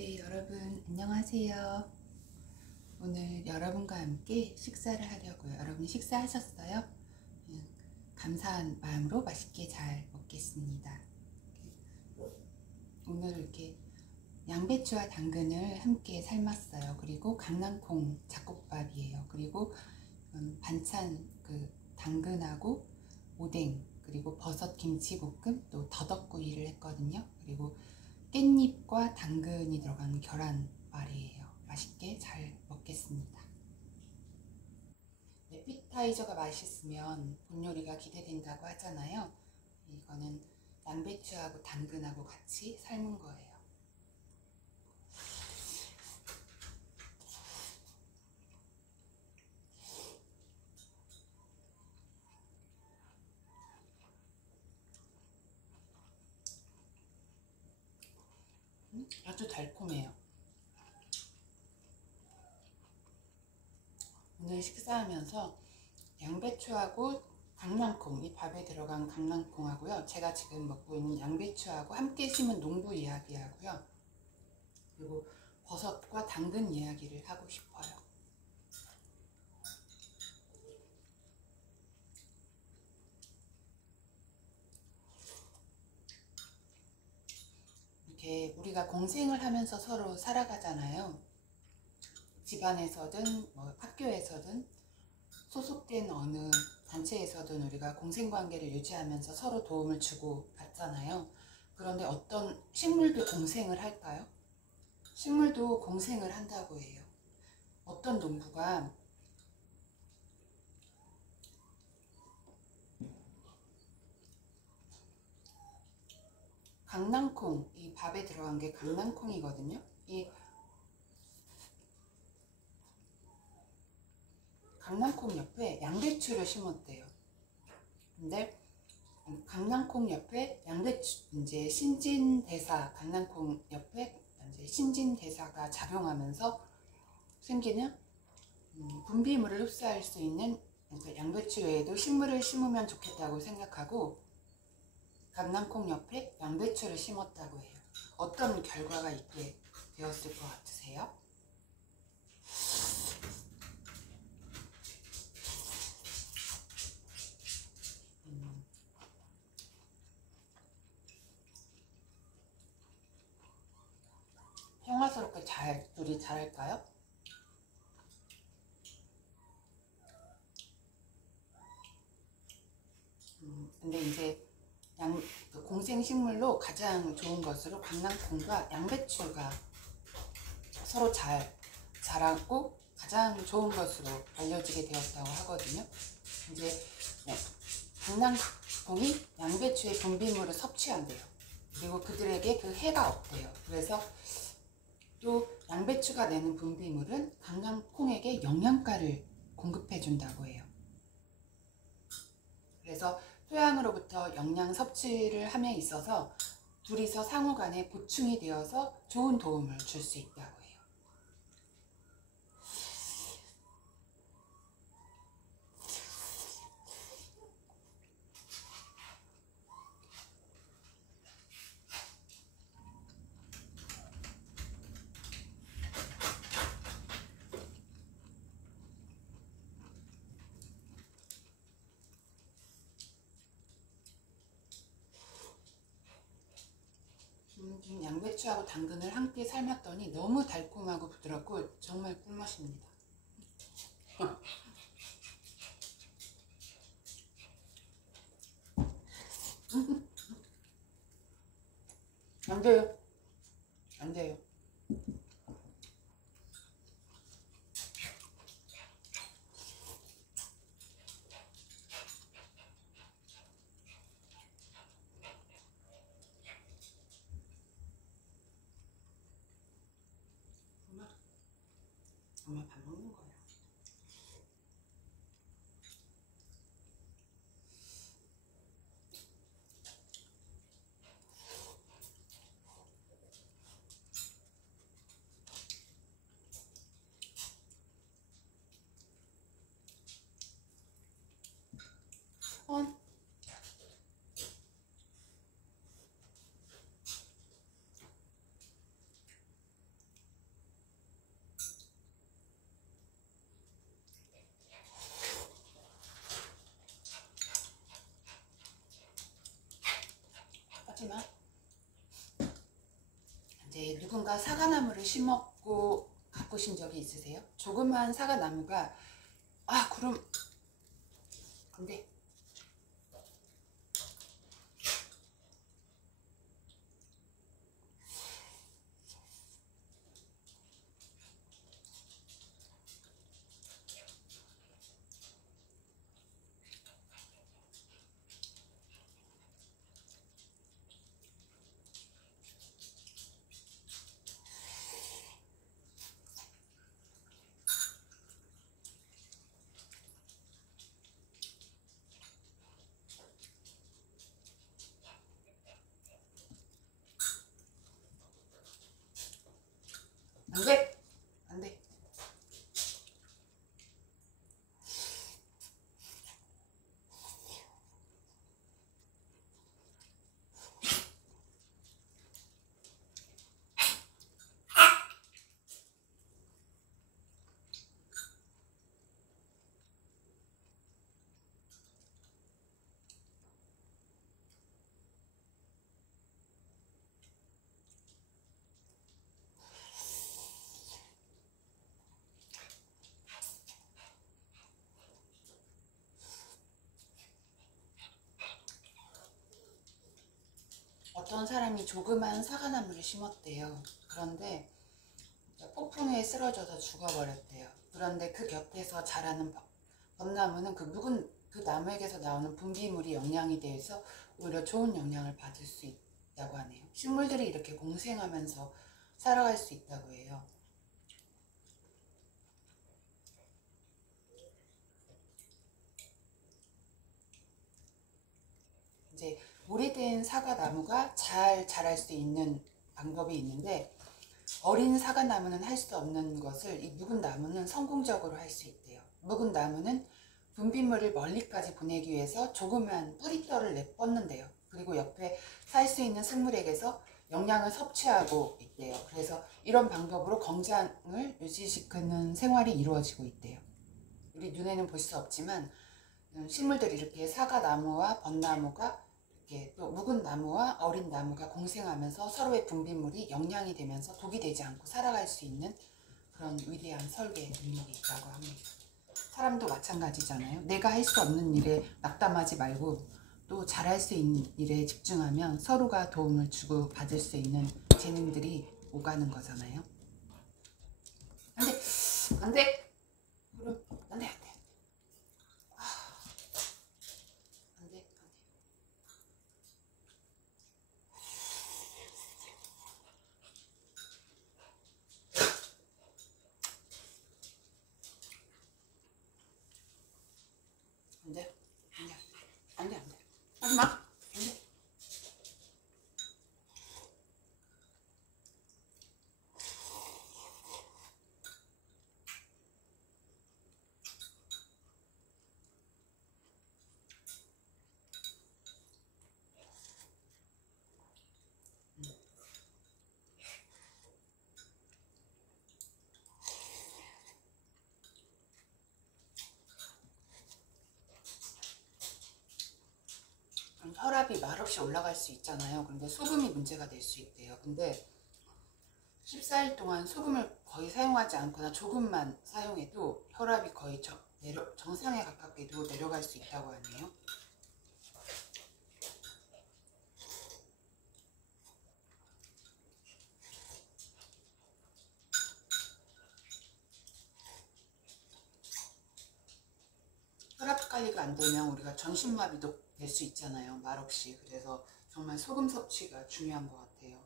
네, 여러분 안녕하세요. 오늘 여러분과 함께 식사를 하려고요. 여러분 식사하셨어요? 감사한 마음으로 맛있게 잘 먹겠습니다. 오늘 이렇게 양배추와 당근을 함께 삶았어요. 그리고 강낭콩 잡곡밥이에요. 그리고 반찬 당근하고 오뎅, 그리고 버섯 김치볶음, 또 더덕구이를 했거든요. 그리고 깻잎과 당근이 들어간 계란말이에요. 맛있게 잘 먹겠습니다. 에피타이저가 맛있으면 본 요리가 기대된다고 하잖아요. 이거는 양배추하고 당근하고 같이 삶은 거예요. 아주 달콤해요. 오늘 식사하면서 양배추하고 강낭콩, 이 밥에 들어간 강낭콩하고요, 제가 지금 먹고 있는 양배추하고 함께 심은 농부 이야기하고요, 그리고 버섯과 당근 이야기를 하고 싶어요. 이렇게 우리가 공생을 하면서 서로 살아가잖아요. 집안에서든 학교에서든 소속된 어느 단체에서든 우리가 공생관계를 유지하면서 서로 도움을 주고 받잖아요. 그런데 어떤 식물도 공생을 할까요? 식물도 공생을 한다고 해요. 어떤 농부가 강낭콩, 이 밥에 들어간 게 강낭콩이거든요. 이 강낭콩 옆에 양배추를 심었대요. 근데 강낭콩 옆에 양배추, 이제 신진대사, 강낭콩 옆에 이제 신진대사가 작용하면서 생기는 분비물을 흡수할 수 있는, 그러니까 양배추 외에도 식물을 심으면 좋겠다고 생각하고 강낭콩 옆에 양배추를 심었다고 해요. 어떤 결과가 있게 되었을 것 같으세요? 평화스럽게 둘이 자랄까요? 근데 이제 공생식물로 가장 좋은 것으로 강낭콩과 양배추가 서로 잘 자라고 가장 좋은 것으로 알려지게 되었다고 하거든요. 이제 강낭콩이 양배추의 분비물을 섭취한대요. 그리고 그들에게 그 해가 없대요. 그래서 또 양배추가 내는 분비물은 강낭콩에게 영양가를 공급해 준다고 해요. 그래서 토양으로부터 영양 섭취를 함에 있어서 둘이서 상호 간에 보충이 되어서 좋은 도움을 줄 수 있다고 해요. 지금 양배추하고 당근을 함께 삶았더니 너무 달콤하고 부드럽고 정말 꿀맛입니다. 안 돼요. 안 돼요. 엄마 밥 먹는 거야. 이제 누군가 사과나무를 심었고 가꾸신 적이 있으세요? 조그만 사과나무가 그럼 근데 안 돼! 안 돼! 어떤 사람이 조그만 사과나무를 심었대요. 그런데 폭풍에 쓰러져서 죽어버렸대요. 그런데 그 곁에서 자라는 벚나무는 그 묵은 그 나무에게서 나오는 분비물이 영양이 되어서 오히려 좋은 영향을 받을 수 있다고 하네요. 식물들이 이렇게 공생하면서 살아갈 수 있다고 해요. 이제 오래된 사과나무가 잘 자랄 수 있는 방법이 있는데, 어린 사과나무는 할 수 없는 것을 이 묵은 나무는 성공적으로 할 수 있대요. 묵은 나무는 분비물을 멀리까지 보내기 위해서 조그만 뿌리털을 내뻗는데요. 그리고 옆에 살 수 있는 식물에게서 영양을 섭취하고 있대요. 그래서 이런 방법으로 건장을 유지시키는 생활이 이루어지고 있대요. 우리 눈에는 볼 수 없지만 식물들이 이렇게 사과나무와 벚나무가 이렇게 또 묵은 나무와 어린 나무가 공생하면서 서로의 분비물이 영양이 되면서 독이 되지 않고 살아갈 수 있는 그런 위대한 설계 능력이 있다고 합니다. 사람도 마찬가지잖아요. 내가 할 수 없는 일에 낙담하지 말고 또 잘할 수 있는 일에 집중하면 서로가 도움을 주고 받을 수 있는 재능들이 오가는 거잖아요. 안 돼! 안 돼! 그럼 안 돼! 안 돼! 안 돼! 안 돼! 안 돼! 안 돼! 안 돼! 하지 마! 안 돼! 혈압이 말없이 올라갈 수 있잖아요. 근데 소금이 문제가 될 수 있대요. 근데 14일 동안 소금을 거의 사용하지 않거나 조금만 사용해도 혈압이 거의 정상에 가깝게도 내려갈 수 있다고 하네요. 혈압 관리가 안 되면 우리가 전신마비도 될 수 있잖아요. 말없이. 그래서 정말 소금 섭취가 중요한 것 같아요.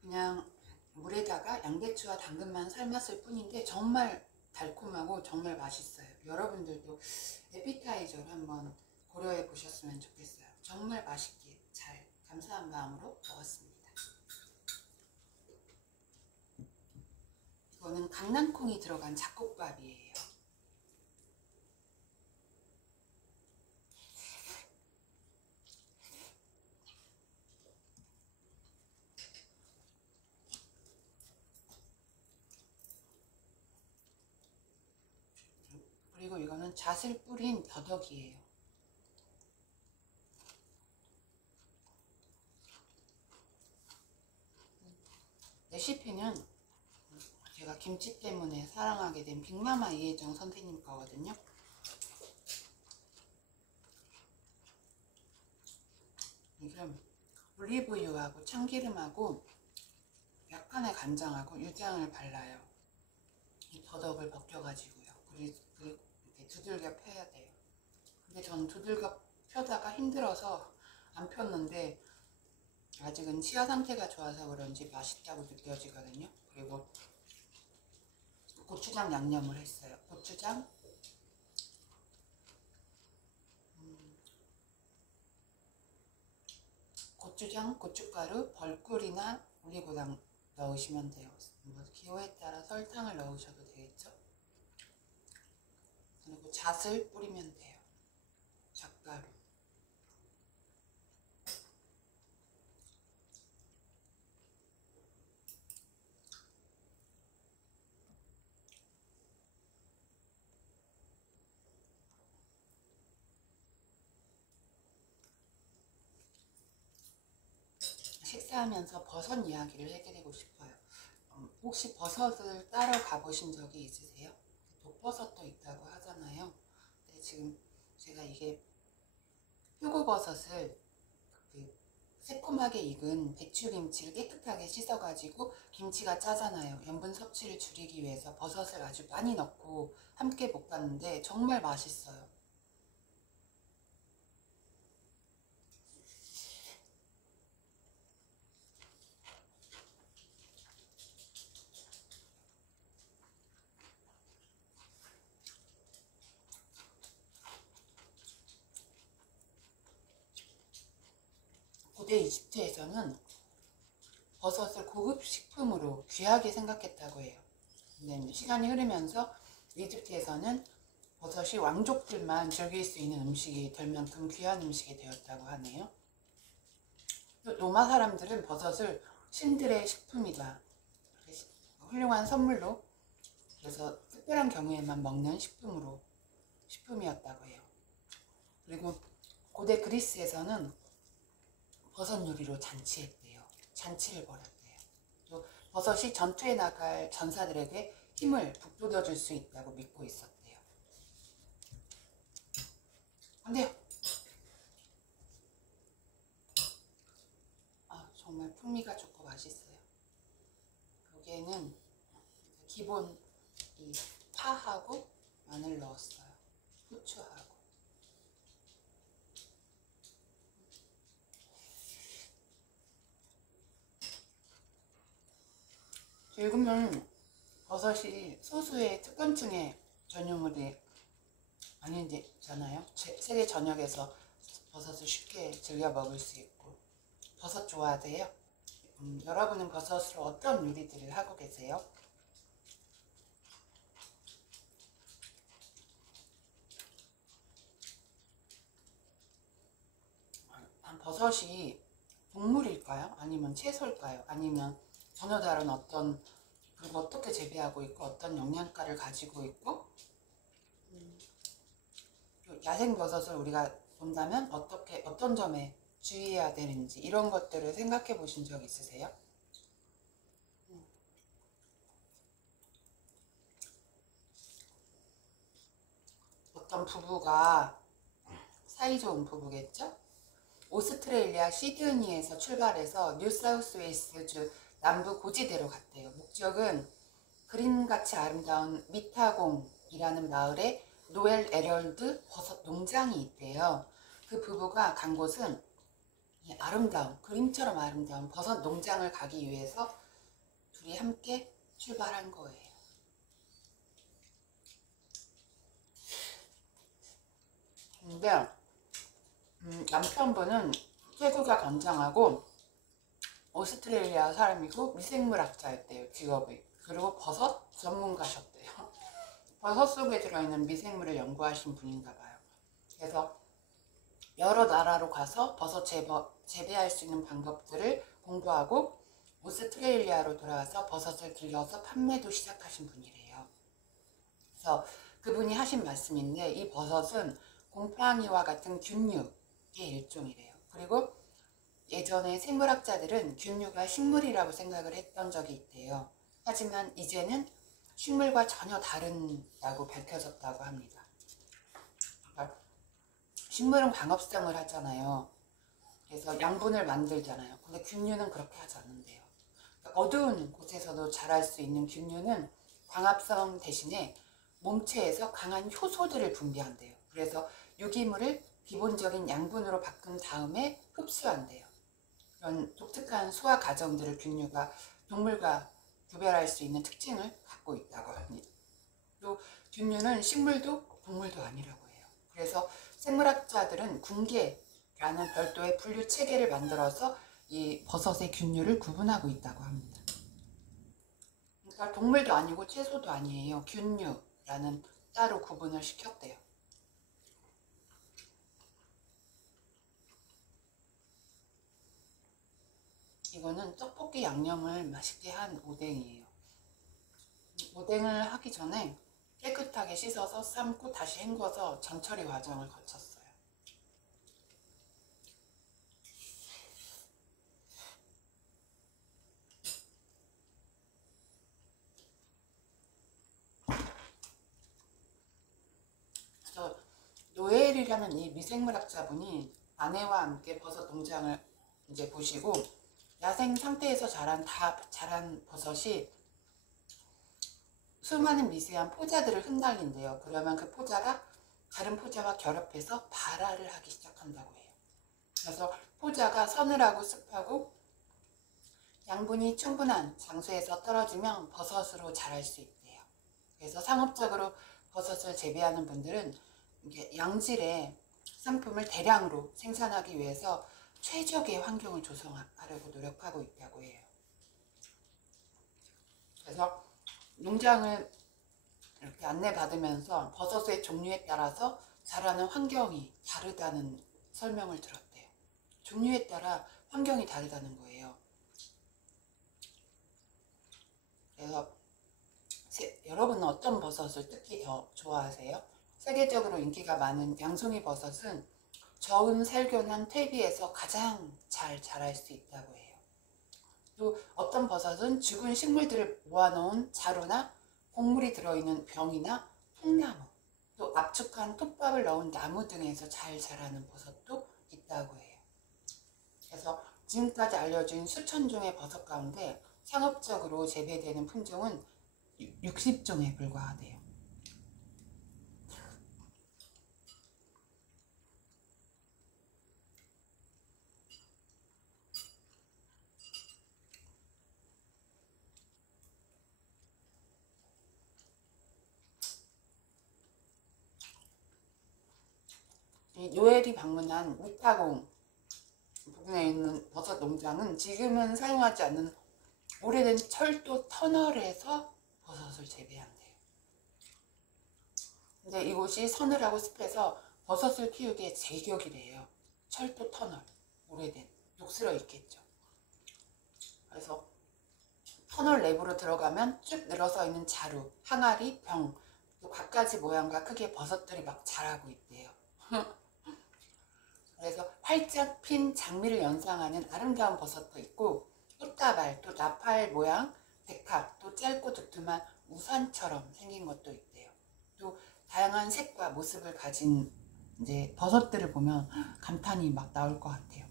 그냥 물에다가 양배추와 당근만 삶았을 뿐인데 정말 달콤하고 정말 맛있어요. 여러분들도 에피타이저를 한번 고려해 보셨으면 좋겠어요. 정말 맛있게 잘 감사한 마음으로 먹었습니다. 이거는 강낭콩이 들어간 잡곡밥이에요. 그리고 이거는 잣을 뿌린 더덕이에요. 레시피는 제가 김치 때문에 사랑하게 된 빅마마 이혜정 선생님 거거든요. 이름 올리브유하고 참기름하고 약간의 간장하고 유장을 발라요. 이 더덕을 벗겨가지고요. 그리고 이렇게 두들겨 펴야 돼요. 근데 전 두들겨 펴다가 힘들어서 안 폈는데 아직은 치아 상태가 좋아서 그런지 맛있다고 느껴지거든요. 그리고 고추장 양념을 했어요. 고추장, 고추장, 고춧가루, 벌꿀이나 올리고당 넣으시면 돼요. 뭐 기호에 따라 설탕을 넣으셔도 되겠죠. 그리고 잣을 뿌리면 돼요. 잣가루. 식사하면서 버섯 이야기를 해드리고 싶어요. 혹시 버섯을 따러 가보신 적이 있으세요? 독버섯도 있다고 하잖아요. 근데 지금 제가 이게 표고버섯을 새콤하게 익은 배추김치를 깨끗하게 씻어가지고 김치가 짜잖아요. 염분 섭취를 줄이기 위해서 버섯을 아주 많이 넣고 함께 볶았는데 정말 맛있어요. 고대 이집트에서는 버섯을 고급 식품으로 귀하게 생각했다고 해요. 근데 시간이 흐르면서 이집트에서는 버섯이 왕족들만 즐길 수 있는 음식이 될 만큼 귀한 음식이 되었다고 하네요. 또 로마 사람들은 버섯을 신들의 식품이다, 훌륭한 선물로, 그래서 특별한 경우에만 먹는 식품이었다고 해요. 그리고 고대 그리스에서는 버섯 요리로 잔치했대요. 잔치를 벌였대요. 또 버섯이 전투에 나갈 전사들에게 힘을 북돋워줄 수 있다고 믿고 있었대요. 안 돼요. 정말 풍미가 좋고 맛있어요. 여기에는 기본 이 파하고 마늘 넣었어요. 후추하고. 지금은 버섯이 소수의 특권층의 전유물이 아니잖아요. 세계 전역에서 버섯을 쉽게 즐겨 먹을 수 있고. 버섯 좋아하세요? 여러분은 버섯으로 어떤 요리들을 하고 계세요? 버섯이 동물일까요? 아니면 채소일까요? 아니면 전혀 다른 그리고 어떻게 재배하고 있고 어떤 영양가를 가지고 있고, 야생 버섯을 우리가 본다면 어떤 점에 주의해야 되는지 이런 것들을 생각해 보신 적 있으세요? 어떤 부부가, 사이좋은 부부겠죠? 오스트레일리아 시드니에서 출발해서 뉴사우스웨일스주 남부 고지대로 갔대요. 목적은 그림같이 아름다운 미타공이라는 마을에 노엘 에럴드 버섯 농장이 있대요. 그 부부가 간 곳은 이 그림처럼 아름다운 버섯 농장을 가기 위해서 둘이 함께 출발한 거예요. 근데 남편분은 체구가 건장하고 오스트레일리아 사람이고 미생물학자였대요, 직업이. 그리고 버섯 전문가셨대요. 버섯 속에 들어있는 미생물을 연구하신 분인가 봐요. 그래서 여러 나라로 가서 버섯 재배할 수 있는 방법들을 공부하고 오스트레일리아로 돌아와서 버섯을 길러서 판매도 시작하신 분이래요. 그래서 그분이 하신 말씀인데, 이 버섯은 곰팡이와 같은 균류의 일종이래요. 그리고 예전에 생물학자들은 균류가 식물이라고 생각을 했던 적이 있대요. 하지만 이제는 식물과 전혀 다르다고 밝혀졌다고 합니다. 그러니까 식물은 광합성을 하잖아요. 그래서 양분을 만들잖아요. 근데 균류는 그렇게 하지 않는데요. 그러니까 어두운 곳에서도 자랄 수 있는 균류는 광합성 대신에 몸체에서 강한 효소들을 분비한대요. 그래서 유기물을 기본적인 양분으로 바꾼 다음에 흡수한대요. 그런 독특한 소화 과정들을 균류가 동물과 구별할 수 있는 특징을 갖고 있다고 합니다. 또 균류는 식물도 동물도 아니라고 해요. 그래서 생물학자들은 군계라는 별도의 분류 체계를 만들어서 이 버섯의 균류를 구분하고 있다고 합니다. 그러니까 동물도 아니고 채소도 아니에요. 균류라는 따로 구분을 시켰대요. 이거는 떡볶이 양념을 맛있게 한 오뎅이에요. 오뎅을 하기 전에 깨끗하게 씻어서 삶고 다시 헹궈서 전처리 과정을 거쳤어요. 그래서 노엘이라는 이 미생물학자분이 아내와 함께 버섯 농장을 이제 보시고 야생 상태에서 자란 버섯이 수많은 미세한 포자들을 흩날린대요. 그러면 그 포자가 다른 포자와 결합해서 발화를 하기 시작한다고 해요. 그래서 포자가 서늘하고 습하고 양분이 충분한 장소에서 떨어지면 버섯으로 자랄 수 있대요. 그래서 상업적으로 버섯을 재배하는 분들은 이게 양질의 상품을 대량으로 생산하기 위해서 최적의 환경을 조성하려고 노력하고 있다고 해요. 그래서 농장을 이렇게 안내받으면서 버섯의 종류에 따라서 자라는 환경이 다르다는 설명을 들었대요. 종류에 따라 환경이 다르다는 거예요. 그래서 여러분은 어떤 버섯을 특히 더 좋아하세요? 세계적으로 인기가 많은 양송이 버섯은 저온 살균한 퇴비에서 가장 잘 자랄 수 있다고 해요. 또 어떤 버섯은 죽은 식물들을 모아놓은 자루나 곡물이 들어있는 병이나 통나무, 또 압축한 톱밥을 넣은 나무 등에서 잘 자라는 버섯도 있다고 해요. 그래서 지금까지 알려진 수천 종의 버섯 가운데 상업적으로 재배되는 품종은 60종에 불과하대요. 이 노엘이 방문한 무타공 부근에 있는 버섯 농장은 지금은 사용하지 않는 오래된 철도 터널에서 버섯을 재배한대요. 근데 이곳이 서늘하고 습해서 버섯을 키우기에 제격이래요. 철도 터널, 오래된, 녹슬어 있겠죠. 그래서 터널 내부로 들어가면 쭉 늘어서 있는 자루, 항아리, 병, 또 갖가지 모양과 크기의 버섯들이 막 자라고 있대요. 그래서 활짝 핀 장미를 연상하는 아름다운 버섯도 있고 꽃다발, 또 나팔 모양, 백합, 또 짧고 두툼한 우산처럼 생긴 것도 있대요. 또 다양한 색과 모습을 가진 이제 버섯들을 보면 감탄이 막 나올 것 같아요.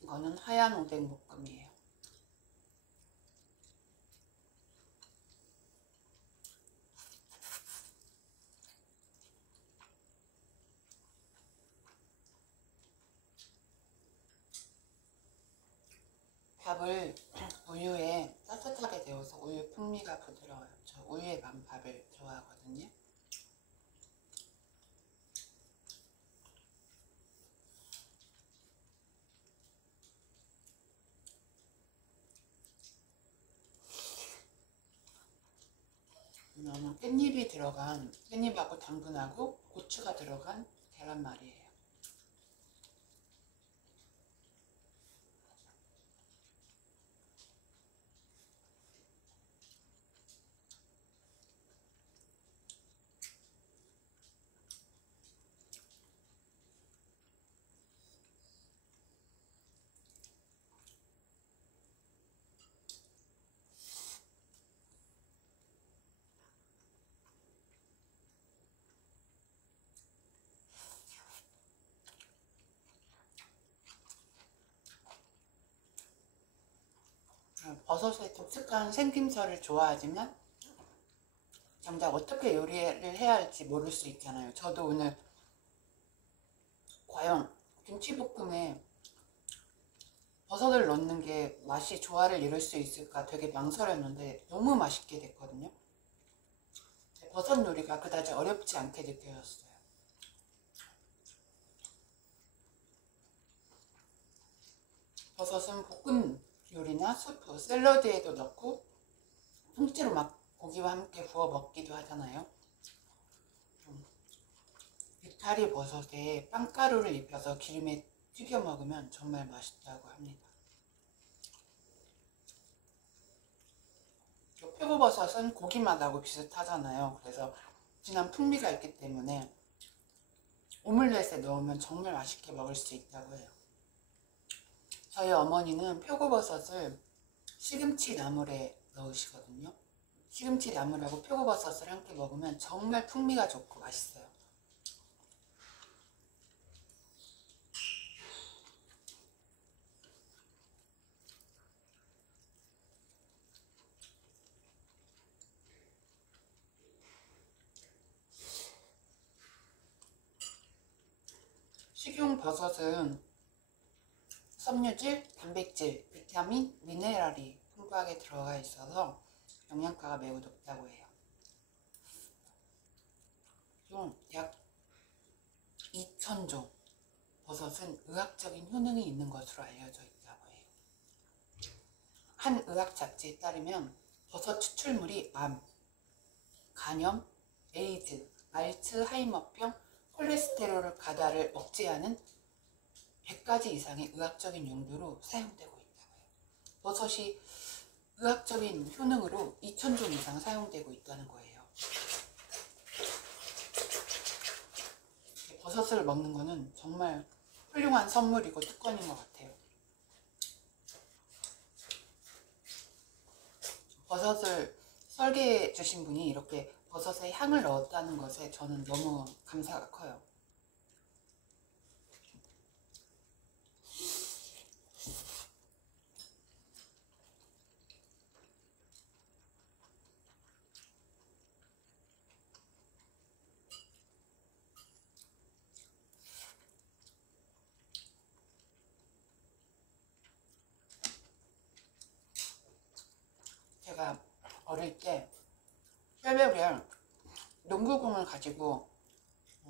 이거는 하얀 오뎅 볶음이에요. 밥을 우유에 따뜻하게 데워서 우유 풍미가 부드러워요. 저 우유에 만 밥을 좋아하거든요. 깻잎이 들어간, 깻잎하고 당근하고 고추가 들어간 계란말이에요. 버섯의 독특한 생김새를 좋아하지만 정작 어떻게 요리를 해야 할지 모를 수 있잖아요. 저도 오늘 과연 김치볶음에 버섯을 넣는 게 맛이 조화를 이룰 수 있을까 되게 망설였는데 너무 맛있게 됐거든요. 버섯 요리가 그다지 어렵지 않게 느껴졌어요. 버섯은 볶음 요리나 수프, 샐러드에도 넣고 통째로 막 고기와 함께 구워 먹기도 하잖아요. 느타리 버섯에 빵가루를 입혀서 기름에 튀겨 먹으면 정말 맛있다고 합니다. 표고버섯은 고기 맛하고 비슷하잖아요. 그래서 진한 풍미가 있기 때문에 오믈렛에 넣으면 정말 맛있게 먹을 수 있다고 해요. 저희 어머니는 표고버섯을 시금치 나물에 넣으시거든요. 시금치 나물하고 표고버섯을 함께 먹으면 정말 풍미가 좋고 맛있어요. 식용버섯은 섬유질, 단백질, 비타민, 미네랄이 풍부하게 들어가 있어서 영양가가 매우 높다고 해요. 약 2,000종 버섯은 의학적인 효능이 있는 것으로 알려져 있다고 해요. 한 의학 잡지에 따르면 버섯 추출물이 암, 간염, 에이즈, 알츠하이머병, 콜레스테롤 가다를 억제하는 100가지 이상의 의학적인 용도로 사용되고 있다고 해요. 버섯이 의학적인 효능으로 2,000종 이상 사용되고 있다는 거예요. 버섯을 먹는 거는 정말 훌륭한 선물이고 특권인 것 같아요. 버섯을 설계해 주신 분이 이렇게 버섯에 향을 넣었다는 것에 저는 너무 감사가 커요. 제가 어릴 때 새벽에 농구공을 가지고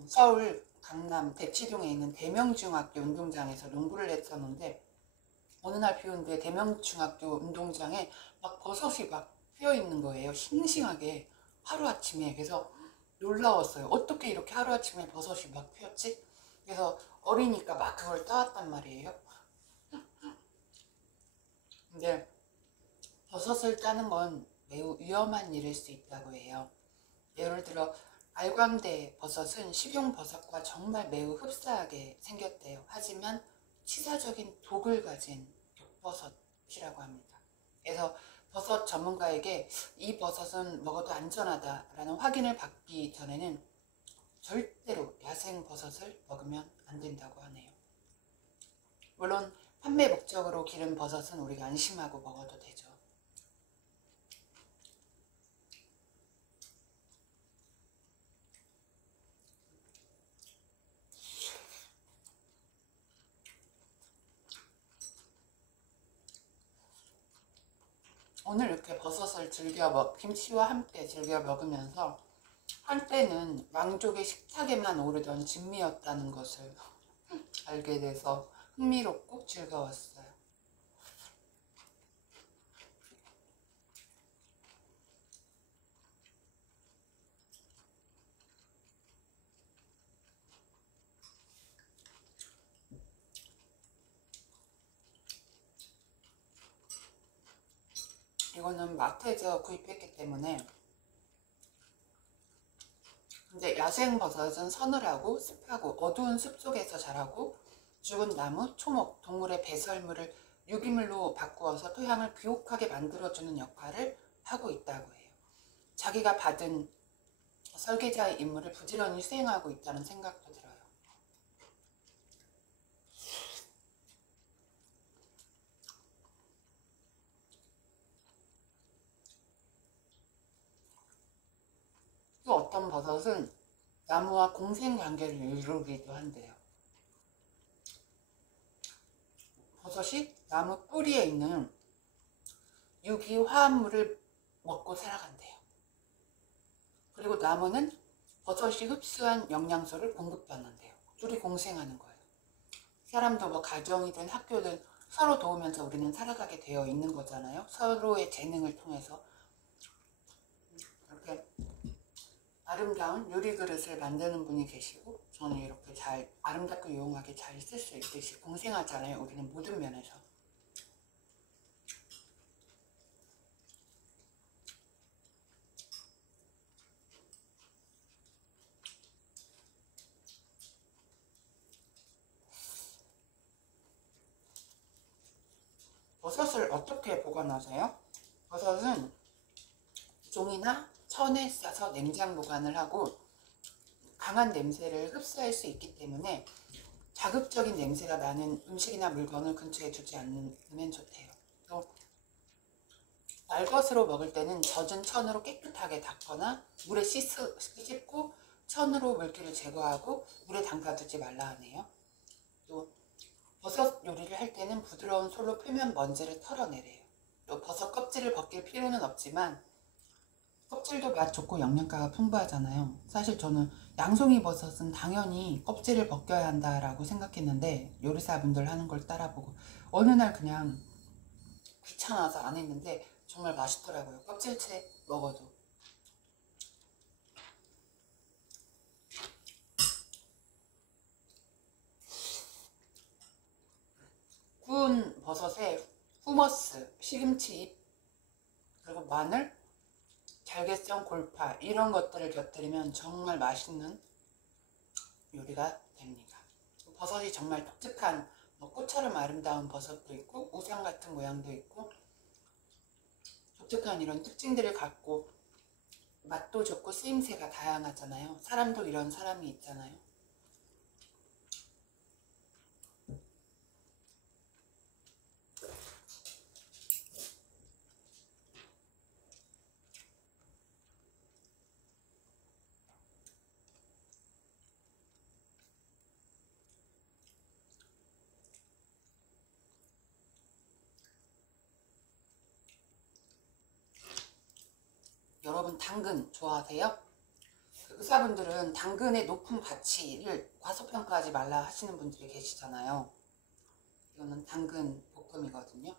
서울 강남 대치동에 있는 대명중학교 운동장에서 농구를 했었는데 어느 날 비 오는데 대명중학교 운동장에 막 버섯이 막 피어 있는 거예요. 싱싱하게 하루아침에. 그래서 놀라웠어요. 어떻게 이렇게 하루아침에 버섯이 막 피었지? 그래서 어리니까 막 그걸 따왔단 말이에요. 근데 버섯을 따는 건 매우 위험한 일일 수 있다고 해요. 예를 들어 알광대 버섯은 식용버섯과 정말 매우 흡사하게 생겼대요. 하지만 치사적인 독을 가진 독버섯이라고 합니다. 그래서 버섯 전문가에게 이 버섯은 먹어도 안전하다라는 확인을 받기 전에는 절대로 야생 버섯을 먹으면 안 된다고 하네요. 물론 판매 목적으로 기른 버섯은 우리가 안심하고 먹어도 되죠. 오늘 이렇게 버섯을 김치와 함께 즐겨 먹으면서 한때는 왕족의 식탁에만 오르던 진미였다는 것을 알게 돼서 흥미롭고 즐거웠어요. 이거는 마트에서 구입했기 때문에. 근데 야생버섯은 서늘하고 습하고 어두운 숲속에서 자라고 죽은 나무, 초목, 동물의 배설물을 유기물로 바꾸어서 토양을 비옥하게 만들어주는 역할을 하고 있다고 해요. 자기가 받은 설계자의 임무를 부지런히 수행하고 있다는 생각도 들어요. 또 어떤 버섯은 나무와 공생관계를 이루기도 한대요. 버섯이 나무 뿌리에 있는 유기화합물을 먹고 살아간대요. 그리고 나무는 버섯이 흡수한 영양소를 공급받는데요. 둘이 공생하는 거예요. 사람도 뭐 가정이든 학교든 서로 도우면서 우리는 살아가게 되어 있는 거잖아요. 서로의 재능을 통해서. 이렇게 아름다운 요리 그릇을 만드는 분이 계시고 저는 이렇게 잘 아름답고 유용하게 잘 쓸 수 있듯이 공생하잖아요. 우리는 모든 면에서. 버섯을 어떻게 보관하세요? 버섯은 종이나 천에 싸서 냉장 보관을 하고 강한 냄새를 흡수할 수 있기 때문에 자극적인 냄새가 나는 음식이나 물건을 근처에 두지 않으면 좋대요. 또 날것으로 먹을 때는 젖은 천으로 깨끗하게 닦거나 물에 씻고 천으로 물기를 제거하고 물에 담가두지 말라 하네요. 또 버섯 요리를 할 때는 부드러운 솔로 표면 먼지를 털어내래요. 또 버섯 껍질을 벗길 필요는 없지만 껍질도 맛 좋고 영양가가 풍부하잖아요. 사실 저는 양송이 버섯은 당연히 껍질을 벗겨야 한다라고 생각했는데 요리사분들 하는 걸 따라보고 어느 날 그냥 귀찮아서 안 했는데 정말 맛있더라고요. 껍질째 먹어도. 구운 버섯에 후머스, 시금치잎, 그리고 마늘, 잘게 썬 골파 이런 것들을 곁들이면 정말 맛있는 요리가 됩니다. 버섯이 정말 독특한 꽃처럼 아름다운 버섯도 있고 우상 같은 모양도 있고 독특한 이런 특징들을 갖고 맛도 좋고 쓰임새가 다양하잖아요. 사람도 이런 사람이 있잖아요. 여러분 당근 좋아하세요? 의사분들은 당근의 높은 가치를 과소평가하지 말라 하시는 분들이 계시잖아요. 이거는 당근 볶음이거든요.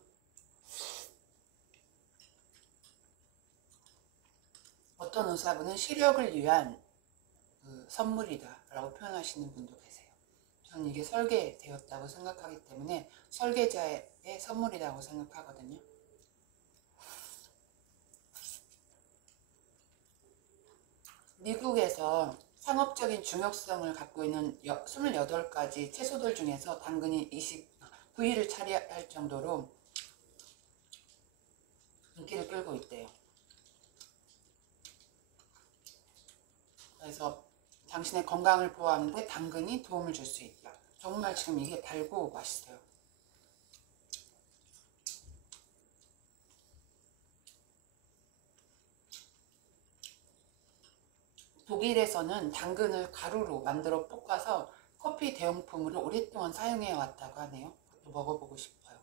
어떤 의사분은 시력을 위한 선물이다 라고 표현하시는 분도 계세요. 저는 이게 설계되었다고 생각하기 때문에 설계자의 선물이라고 생각하거든요. 미국에서 상업적인 중요성을 갖고 있는 28가지 채소들 중에서 당근이 29위를 차지할 정도로 인기를 끌고 있대요. 그래서 당신의 건강을 보호하는데 당근이 도움을 줄 수 있다. 정말 지금 이게 달고 맛있어요. 독일에서는 당근을 가루로 만들어 볶아서 커피 대용품으로 오랫동안 사용해 왔다고 하네요. 그것도 먹어보고 싶어요.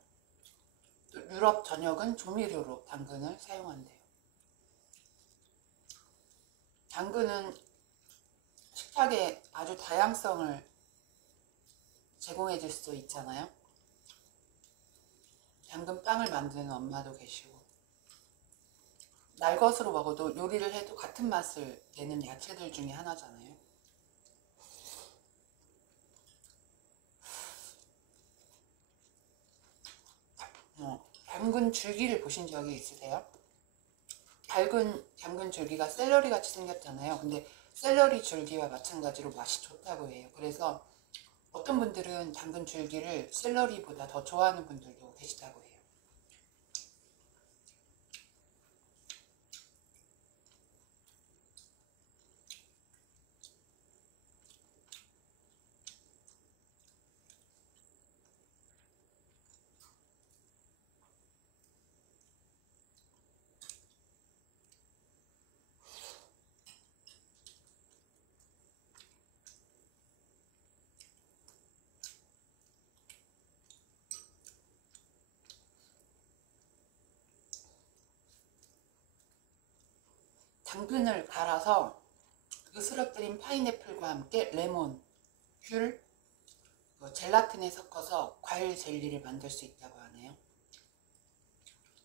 또 유럽 전역은 조미료로 당근을 사용한대요. 당근은 식탁에 아주 다양성을 제공해 줄 수 있잖아요. 당근빵을 만드는 엄마도 계시고 날것으로 먹어도 요리를 해도 같은 맛을 내는 야채들 중에 하나잖아요. 당근 줄기를 보신 적이 있으세요? 당근 줄기가 샐러리 같이 생겼잖아요. 근데 샐러리 줄기와 마찬가지로 맛이 좋다고 해요. 그래서 어떤 분들은 당근 줄기를 샐러리보다 더 좋아하는 분들도 계시다고 해요. 당근을 갈아서 그 쓰러뜨린 파인애플과 함께 레몬, 귤, 젤라틴에 섞어서 과일 젤리를 만들 수 있다고 하네요.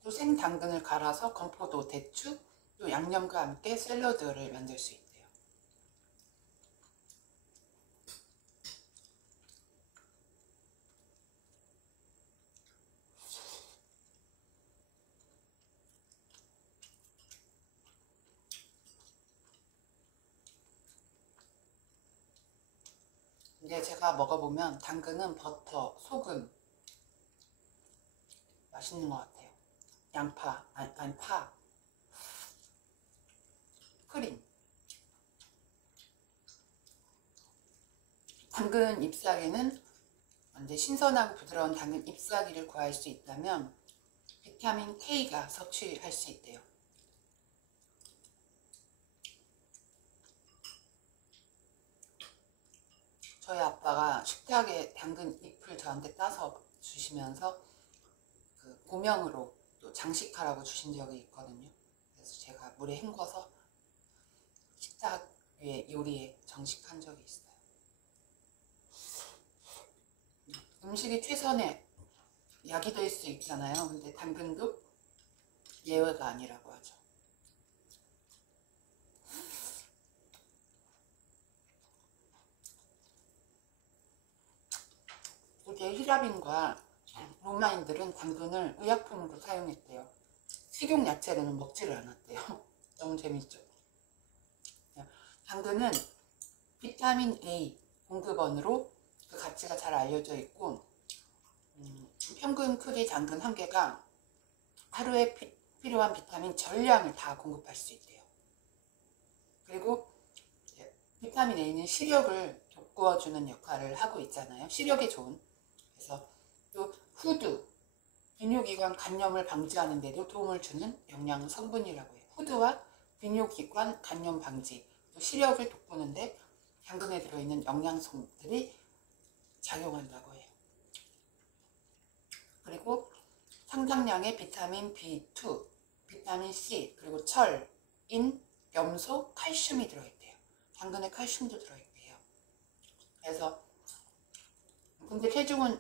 또 생당근을 갈아서 건포도, 대추, 또 양념과 함께 샐러드를 만들 수 있대요. 근데 제가 먹어보면 당근은 버터, 소금 맛있는 것 같아요. 양파, 아니 파, 크림. 당근 잎사귀는 이제 신선하고 부드러운 당근 잎사귀를 구할 수 있다면 비타민 K가 섭취할 수 있대요. 저희 아빠가 식탁에 당근 잎을 저한테 따서 주시면서 그 고명으로 또 장식하라고 주신 적이 있거든요. 그래서 제가 물에 헹궈서 식탁 위에 요리에 정식한 적이 있어요. 음식이 최선의 약이 될 수 있잖아요. 근데 당근도 예외가 아니라고 하죠. 고대 히라빈과 로마인들은 당근을 의약품으로 사용했대요. 식용 야채로는 먹지를 않았대요. 너무 재밌죠? 당근은 비타민 A 공급원으로 그 가치가 잘 알려져 있고 평균 크기 당근 한 개가 하루에 필요한 비타민 전량을 다 공급할 수 있대요. 그리고 비타민 A는 시력을 돋구어주는 역할을 하고 있잖아요. 시력에 좋은. 그래서 또 후두, 비뇨기관 간염을 방지하는 데도 도움을 주는 영양 성분이라고 해요. 후두와 비뇨기관 간염 방지, 또 시력을 돋구는데 당근에 들어있는 영양소들이 작용한다고 해요. 그리고 상당량의 비타민 B2, 비타민 C, 그리고 철, 인, 염소, 칼슘이 들어있대요. 당근에 칼슘도 들어있대요. 그래서 근데 체중은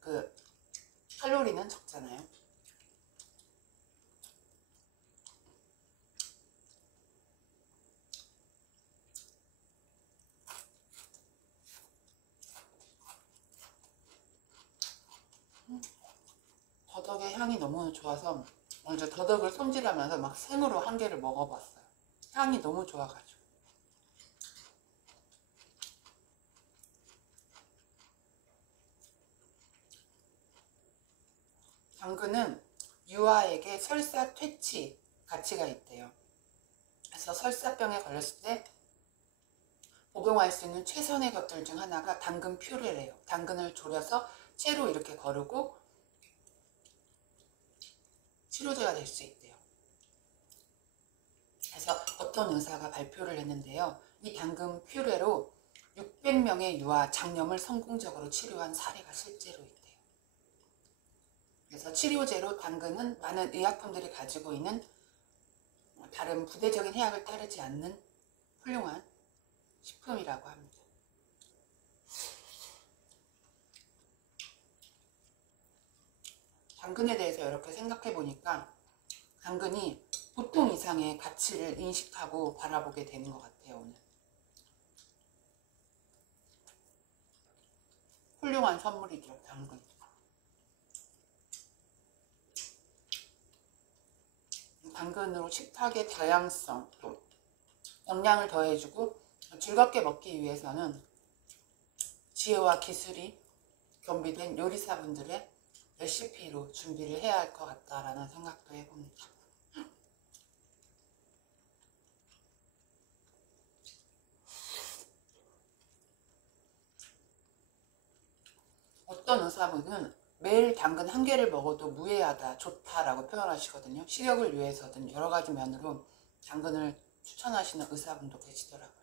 그 칼로리는 적잖아요. 더덕의 향이 너무 좋아서 먼저 더덕을 손질하면서 막 생으로 한 개를 먹어봤어요. 향이 너무 좋아가지고. 당근은 유아에게 설사 퇴치 가치가 있대요. 그래서 설사병에 걸렸을 때 복용할 수 있는 최선의 것들 중 하나가 당근 퓨레래요. 당근을 졸여서 채로 이렇게 거르고 치료제가 될 수 있대요. 그래서 어떤 의사가 발표를 했는데요. 이 당근 퓨레로 600명의 유아 장염을 성공적으로 치료한 사례가 실제로 있대요. 그래서 치료제로 당근은 많은 의약품들이 가지고 있는 다른 부대적인 해약을 따르지 않는 훌륭한 식품이라고 합니다. 당근에 대해서 이렇게 생각해 보니까 당근이 보통 이상의 가치를 인식하고 바라보게 되는 것 같아요. 오늘 훌륭한 선물이죠. 당근 당근으로 식탁의 다양성 또 영양을 더해주고 즐겁게 먹기 위해서는 지혜와 기술이 겸비된 요리사분들의 레시피로 준비를 해야 할 것 같다라는 생각도 해봅니다. 어떤 의사분은 매일 당근 한 개를 먹어도 무해하다, 좋다라고 표현하시거든요. 시력을 위해서든 여러 가지 면으로 당근을 추천하시는 의사분도 계시더라고요.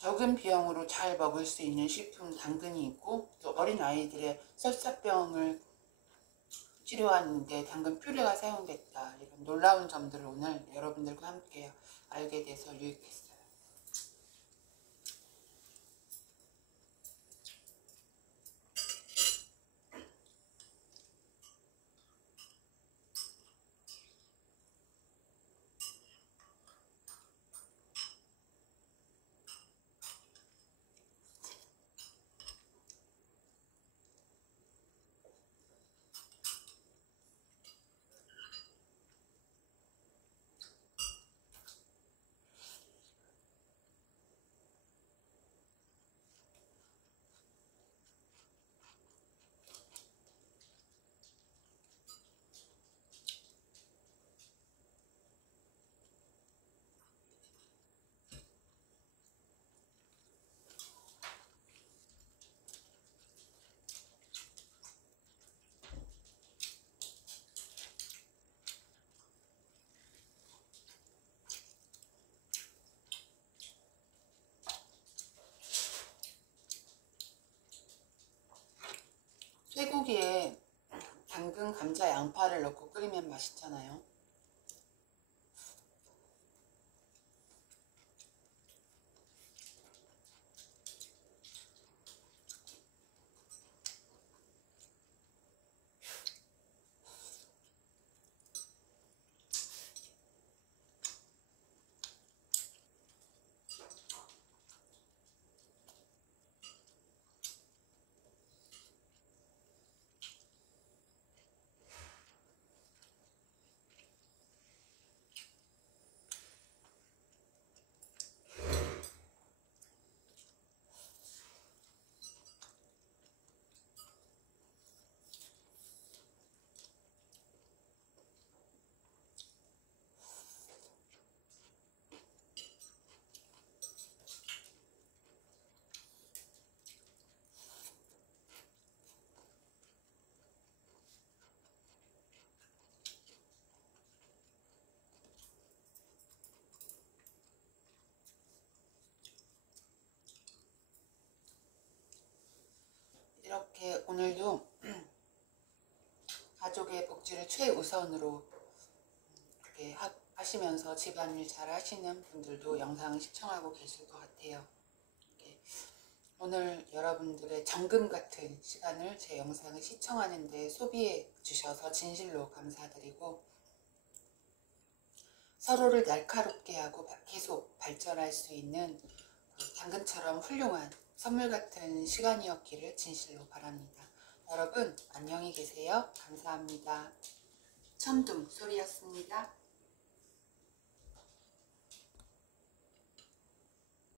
적은 비용으로 잘 먹을 수 있는 식품 당근이 있고, 또 어린 아이들의 설사병을 치료하는 데 당근 퓨레가 사용됐다, 이런 놀라운 점들을 오늘 여러분들과 함께 알게 돼서 유익했어요. 쇠고기에 당근, 감자, 양파를 넣고 끓이면 맛있잖아요. 이렇게 오늘도 가족의 복지를 최우선으로 이렇게 하시면서 집안일 잘 하시는 분들도 영상을 시청하고 계실 것 같아요. 오늘 여러분들의 정금 같은 시간을 제 영상을 시청하는데 소비해 주셔서 진실로 감사드리고, 서로를 날카롭게 하고 계속 발전할 수 있는 당근처럼 훌륭한 선물 같은 시간이었기를 진실로 바랍니다. 여러분 안녕히 계세요. 감사합니다. 천둥 소리였습니다.